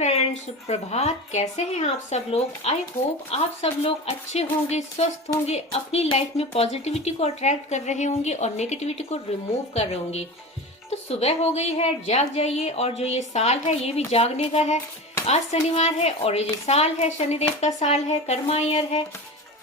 Friends, सुप्रभात। कैसे हैं आप सब लोग? आई होप आप सब लोग अच्छे होंगे, स्वस्थ होंगे, अपनी लाइफ में पॉजिटिविटी को अट्रैक्ट कर रहे होंगे और नेगेटिविटी को रिमूव कर रहे होंगे। तो सुबह हो गई है, जाग जाइए। और जो ये साल है ये भी जागने का है। आज शनिवार है और ये जो साल है शनिदेव का साल है, कर्मा ईयर है।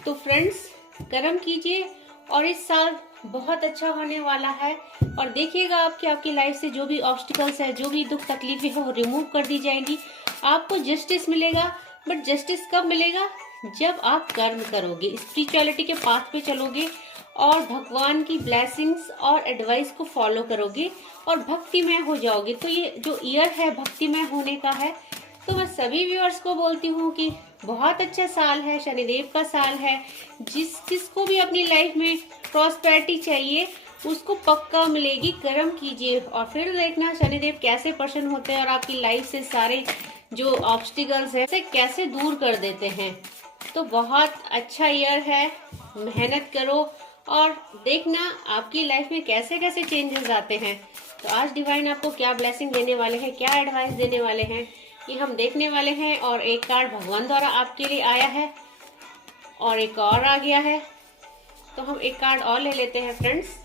तो फ्रेंड्स, कर्म कीजिए और इस साल बहुत अच्छा होने वाला है। और देखिएगा आपकी लाइफ से जो भी ऑब्स्टिकल्स है, जो भी दुख तकलीफें है, वो रिमूव कर दी जाएंगी। आपको जस्टिस मिलेगा। बट जस्टिस कब मिलेगा? जब आप कर्म करोगे, स्पिरिचुअलिटी के पाथ पे चलोगे और भगवान की ब्लेसिंग्स और एडवाइस को फॉलो करोगे और भक्तिमय हो जाओगे। तो ये जो ईयर है भक्तिमय होने का है। तो मैं सभी व्यूअर्स को बोलती हूँ कि बहुत अच्छा साल है, शनिदेव का साल है। जिसको भी अपनी लाइफ में प्रॉस्पेरिटी चाहिए उसको पक्का मिलेगी। कर्म कीजिए और फिर देखना शनिदेव कैसे प्रसन्न होते हैं और आपकी लाइफ से सारे जो ऑब्स्टिकल्स है उसे कैसे दूर कर देते हैं। तो बहुत अच्छा ईयर है, मेहनत करो और देखना आपकी लाइफ में कैसे कैसे चेंजेस आते हैं। तो आज डिवाइन आपको क्या ब्लेसिंग देने वाले हैं, क्या एडवाइस देने वाले हैं, ये हम देखने वाले हैं। और एक कार्ड भगवान द्वारा आपके लिए आया है और एक और आ गया है। तो हम एक कार्ड और ले लेते हैं फ्रेंड्स।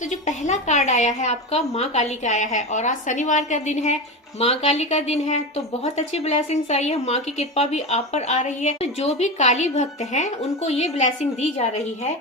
तो जो पहला कार्ड आया है आपका माँ काली का आया है और आज शनिवार का दिन है, माँ काली का दिन है। तो बहुत अच्छी ब्लेसिंग्स आई है, माँ की कृपा भी आप पर आ रही है। तो जो भी काली भक्त हैं उनको ये ब्लेसिंग दी जा रही है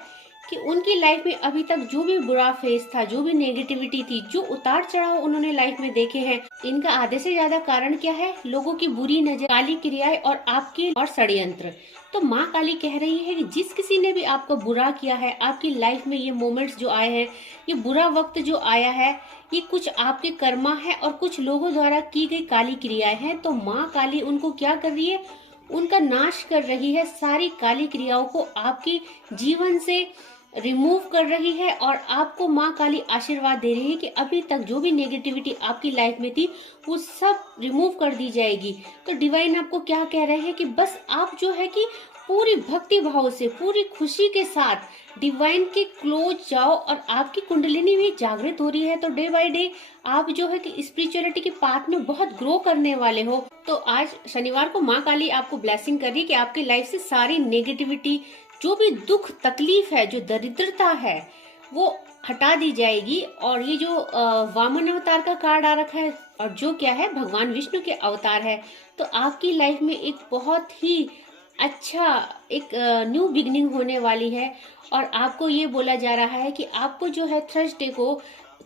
कि उनकी लाइफ में अभी तक जो भी बुरा फेस था, जो भी नेगेटिविटी थी, जो उतार चढ़ाव उन्होंने लाइफ में देखे हैं, इनका आधे से ज्यादा कारण क्या है? लोगों की बुरी नजर, काली क्रियाएं और आपके और षड्यंत्र। तो माँ काली कह रही है कि जिस किसी ने भी आपको बुरा किया है, आपकी लाइफ में ये मोमेंट्स जो आए हैं, ये बुरा वक्त जो आया है, ये कुछ आपके कर्मा है और कुछ लोगों द्वारा की गई काली क्रियाएं हैं। तो माँ काली उनको क्या कर रही है? उनका नाश कर रही है। सारी काली क्रियाओं को आपके जीवन से रिमूव कर रही है और आपको माँ काली आशीर्वाद दे रही है कि अभी तक जो भी नेगेटिविटी आपकी लाइफ में थी वो सब रिमूव कर दी जाएगी। तो डिवाइन आपको क्या कह रहे हैं कि बस आप जो है कि पूरी भक्ति भाव से, पूरी खुशी के साथ डिवाइन के क्लोज जाओ और आपकी कुंडलिनी भी जागृत हो रही है। तो डे बाय डे आप जो है कि स्पिरिचुअलिटी के पाथ में बहुत ग्रो करने वाले हो। तो आज शनिवार को माँ काली आपको ब्लेसिंग कर रही है कि आपकी लाइफ से सारी नेगेटिविटी, जो भी दुख तकलीफ है, जो दरिद्रता है, वो हटा दी जाएगी। और ये जो वामन अवतार का कार्ड आ रखा है और जो क्या है, भगवान विष्णु के अवतार है। तो आपकी लाइफ में एक बहुत ही अच्छा एक न्यू बिगनिंग होने वाली है। और आपको ये बोला जा रहा है कि आपको जो है थर्सडे को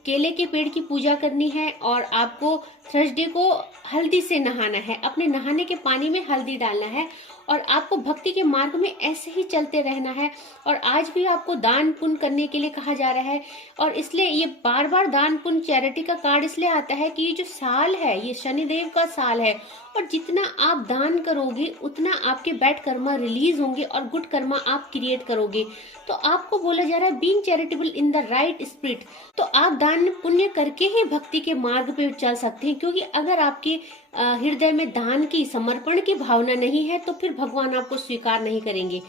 केले के पेड़ की पूजा करनी है और आपको थर्सडे को हल्दी से नहाना है। अपने नहाने के पानी में हल्दी डालना है और आपको भक्ति के मार्ग में ऐसे ही चलते रहना है। और आज भी आपको दान पुण्य करने के लिए कहा जा रहा है। और इसलिए ये बार बार दान पुण्य चैरिटी का कार्ड इसलिए आता है कि ये जो साल है ये शनिदेव का साल है और जितना आप दान करोगे उतना आपके बैड कर्मा रिलीज होंगे और गुड कर्मा आप क्रिएट करोगे। तो आपको बोला जा रहा है being charitable in the right spirit. तो आप दान पुण्य करके ही भक्ति के मार्ग पे चल सकते हैं, क्योंकि अगर आपके हृदय में दान की, समर्पण की भावना नहीं है तो फिर भगवान आपको स्वीकार नहीं करेंगे।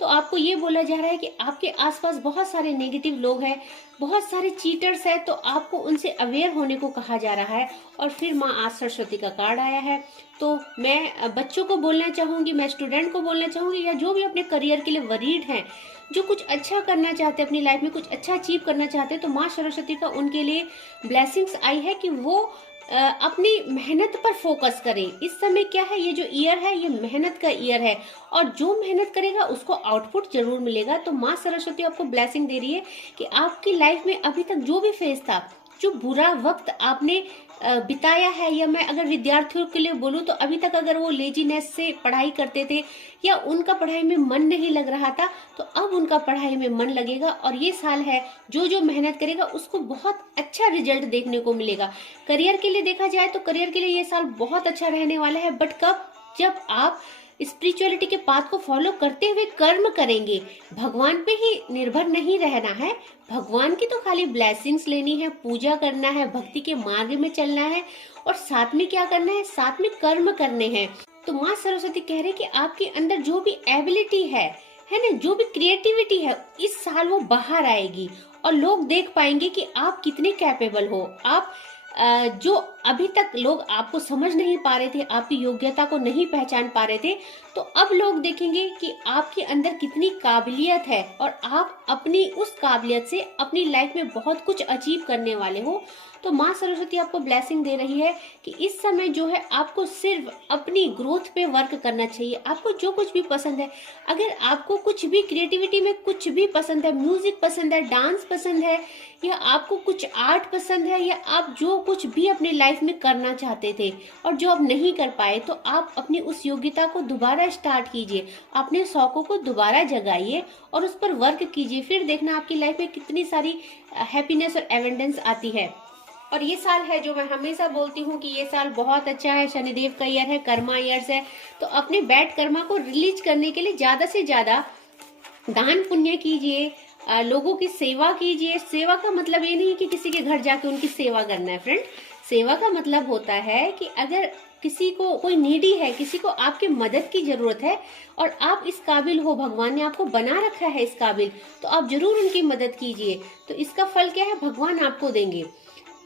तो आपको ये बोला जा रहा है कि आपके आसपास बहुत सारे नेगेटिव लोग हैं, बहुत सारे चीटर्स हैं, तो आपको उनसे अवेयर होने को कहा जा रहा है। और फिर माँ आज सरस्वती का कार्ड आया है। तो मैं बच्चों को बोलना चाहूंगी, मैं स्टूडेंट को बोलना चाहूंगी, या जो भी अपने करियर के लिए वरीड हैं, जो कुछ अच्छा करना चाहते हैं, अपनी लाइफ में कुछ अच्छा अचीव करना चाहते हैं, तो माँ सरस्वती का उनके लिए ब्लेसिंग्स आई है कि वो अपनी मेहनत पर फोकस करें। इस समय क्या है, ये जो ईयर है ये मेहनत का ईयर है और जो मेहनत करेगा उसको आउटपुट जरूर मिलेगा। तो माँ सरस्वती आपको ब्लेसिंग दे रही है कि आपकी लाइफ में अभी तक जो भी फेज था, जो बुरा वक्त आपने बिताया है, या मैं अगर विद्यार्थियों के लिए बोलूं तो अभी तक अगर वो लेजीनेस से पढ़ाई करते थे या उनका पढ़ाई में मन नहीं लग रहा था, तो अब उनका पढ़ाई में मन लगेगा। और ये साल है जो जो मेहनत करेगा उसको बहुत अच्छा रिजल्ट देखने को मिलेगा। करियर के लिए देखा जाए तो करियर के लिए ये साल बहुत अच्छा रहने वाला है। बट कब? जब आप स्पिरिचुअलिटी के पाथ को फॉलो करते हुए कर्म करेंगे। भगवान पे ही निर्भर नहीं रहना है, भगवान की तो खाली ब्लेसिंग्स लेनी है, पूजा करना है, भक्ति के मार्ग में चलना है और साथ में क्या करना है, साथ में कर्म करने हैं। तो माँ सरस्वती कह रही कि आपके अंदर जो भी एबिलिटी है ना, जो भी क्रिएटिविटी है, इस साल वो बाहर आएगी और लोग देख पाएंगे कि आप कितने कैपेबल हो। आप जो अभी तक लोग आपको समझ नहीं पा रहे थे, आपकी योग्यता को नहीं पहचान पा रहे थे, तो अब लोग देखेंगे कि आपके अंदर कितनी काबिलियत है और आप अपनी उस काबिलियत से अपनी लाइफ में बहुत कुछ अचीव करने वाले हो। तो माँ सरस्वती आपको ब्लेसिंग दे रही है कि इस समय जो है आपको सिर्फ अपनी ग्रोथ पे वर्क करना चाहिए। आपको जो कुछ भी पसंद है, अगर आपको कुछ भी क्रिएटिविटी में कुछ भी पसंद है, म्यूजिक पसंद है, डांस पसंद है, या आपको कुछ आर्ट पसंद है, या आप जो कुछ भी अपनी लाइफ में करना चाहते थे और जो अब नहीं कर पाए, तो आप अपनी उस योग्यता को दोबारा स्टार्ट कीजिए, अपने शौकों को दोबारा जगाइए और उस पर वर्क कीजिए। फिर देखना आपकी लाइफ में कितनी सारी हैप्पीनेस और एवेंडेंस आती है। और ये साल है जो मैं हमेशा बोलती हूँ कि ये साल बहुत अच्छा है, शनिदेव का ईयर है, कर्मा ईयर्स है। तो अपने बैड कर्मा को रिलीज करने के लिए ज्यादा से ज्यादा दान पुण्य कीजिए, लोगों की सेवा कीजिए। सेवा का मतलब ये नहीं कि किसी के घर जाके उनकी सेवा करना है फ्रेंड। सेवा का मतलब होता है कि अगर किसी को कोई नीडी है, किसी को आपकी मदद की जरूरत है और आप इस काबिल हो, भगवान ने आपको बना रखा है इस काबिल, तो आप जरूर उनकी मदद कीजिए। तो इसका फल क्या है, भगवान आपको देंगे।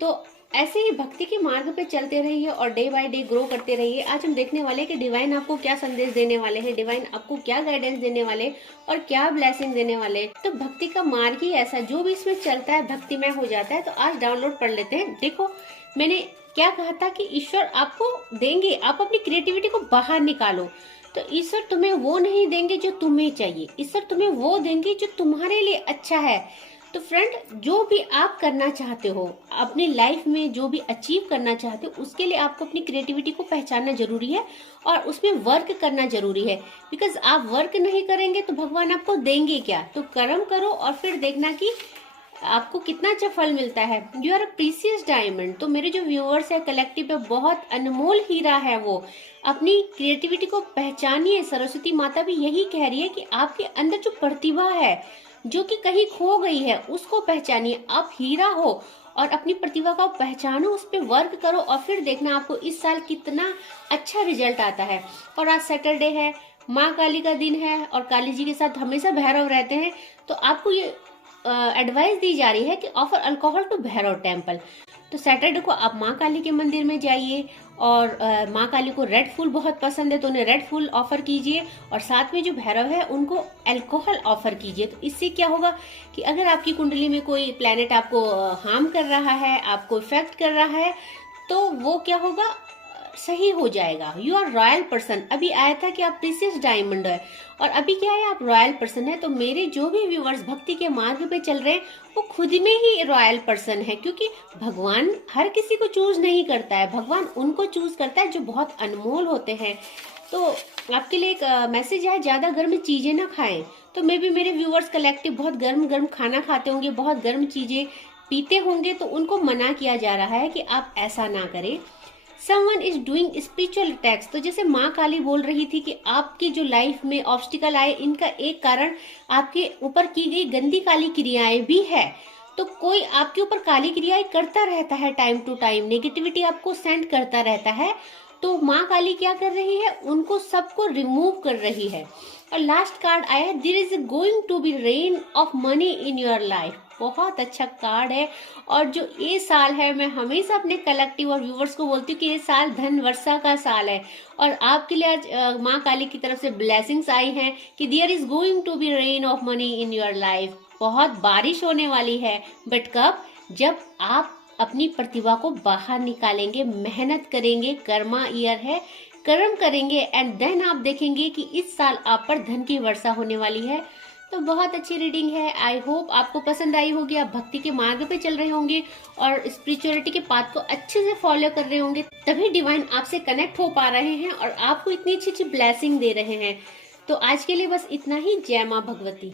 तो ऐसे ही भक्ति के मार्ग पे चलते रहिए और डे बाय डे ग्रो करते रहिए। आज हम देखने वाले कि डिवाइन आपको क्या संदेश देने वाले हैं, डिवाइन आपको क्या गाइडेंस देने वाले और क्या ब्लेसिंग देने वाले। तो भक्ति का मार्ग ही ऐसा, जो भी इसमें चलता है भक्तिमय हो जाता है। तो आज डाउनलोड पढ़ लेते हैं। देखो मैंने क्या कहा था कि ईश्वर आपको देंगे, आप अपनी क्रिएटिविटी को बाहर निकालो। तो ईश्वर तुम्हें वो नहीं देंगे जो तुम्हें चाहिए, ईश्वर तुम्हें वो देंगे जो तुम्हारे लिए अच्छा है। तो फ्रेंड, जो भी आप करना चाहते हो अपनी लाइफ में, जो भी अचीव करना चाहते हो, उसके लिए आपको अपनी क्रिएटिविटी को पहचानना जरूरी है और उसमें वर्क करना जरूरी है। बिकॉज आप वर्क नहीं करेंगे तो भगवान आपको देंगे क्या। तो कर्म करो और फिर देखना कि आपको कितना अच्छा फल मिलता है। You are a precious diamond. तो मेरे जो व्यूअर्स है कलेक्टिव पे, बहुत अनमोल हीरा है वो। अपनी क्रिएटिविटी को पहचानिए। सरस्वती माता भी यही कह रही है कि आपके अंदर जो प्रतिभा है, जो कि कहीं खो गई है, उसको पहचानिए। आप हीरा हो और अपनी प्रतिभा को पहचानो, उस पर वर्क करो और फिर देखना आपको इस साल कितना अच्छा रिजल्ट आता है। और आज सैटरडे है, माँ काली का दिन है और काली जी के साथ हमेशा भैरव रहते हैं। तो आपको ये एडवाइस दी जा रही है कि offer alcohol to Bhairav temple. तो सैटरडे को आप माँ काली के मंदिर में जाइए और माँ काली को रेड फूल बहुत पसंद है तो उन्हें रेड फूल ऑफर कीजिए और साथ में जो भैरव है उनको अल्कोहल ऑफर कीजिए। तो इससे क्या होगा कि अगर आपकी कुंडली में कोई प्लेनेट आपको हार्म कर रहा है, आपको इफेक्ट कर रहा है, तो वो क्या होगा, सही हो जाएगा। You are royal person. अभी आया था कि आप प्रीसियस डायमंड है और अभी क्या है, आप रॉयल पर्सन है। तो मेरे जो भी व्यूअर्स भक्ति के मार्ग पे चल रहे हैं वो खुद में ही रॉयल पर्सन है, क्योंकि भगवान हर किसी को चूज नहीं करता है, भगवान उनको चूज करता है जो बहुत अनमोल होते हैं। तो आपके लिए एक मैसेज है, ज्यादा गर्म चीजें ना खाएं। तो मे भी मेरे व्यूअर्स कलेक्टिव बहुत गर्म गर्म खाना खाते होंगे, बहुत गर्म चीजें पीते होंगे, तो उनको मना किया जा रहा है कि आप ऐसा ना करें। Someone is doing spiritual attacks। तो जैसे माँ काली बोल रही थी कि आपकी जो लाइफ में ऑब्स्टिकल आए, इनका एक कारण आपके ऊपर की गई गंदी काली क्रियाएं भी है। तो कोई आपके ऊपर काली क्रियाएं करता रहता है, टाइम टू टाइम नेगेटिविटी आपको सेंड करता रहता है। तो माँ काली क्या कर रही है, उनको सबको रिमूव कर रही है। और लास्ट कार्ड आया है, there is going to be rain of money in your life. बहुत अच्छा कार्ड है। और जो ये साल है, मैं हमेशा अपने कलेक्टिव और व्यूवर्स को बोलती हूँ कि ये साल धन वर्षा का साल है और आपके लिए आज माँ काली की तरफ से ब्लेसिंग्स आई हैं कि there is going to be rain of money in your life. बहुत बारिश होने वाली है, बट कब, जब आप अपनी प्रतिभा को बाहर निकालेंगे, मेहनत करेंगे। कर्मा ईयर है, कर्म करेंगे एंड देन आप देखेंगे कि इस साल आप पर धन की वर्षा होने वाली है। तो बहुत अच्छी रीडिंग है। आई होप आपको पसंद आई होगी, आप भक्ति के मार्ग पे चल रहे होंगे और स्पिरिचुअलिटी के पाथ को अच्छे से फॉलो कर रहे होंगे, तभी डिवाइन आपसे कनेक्ट हो पा रहे हैं और आपको इतनी अच्छी अच्छी ब्लेसिंग दे रहे हैं। तो आज के लिए बस इतना ही। जय माँ भगवती।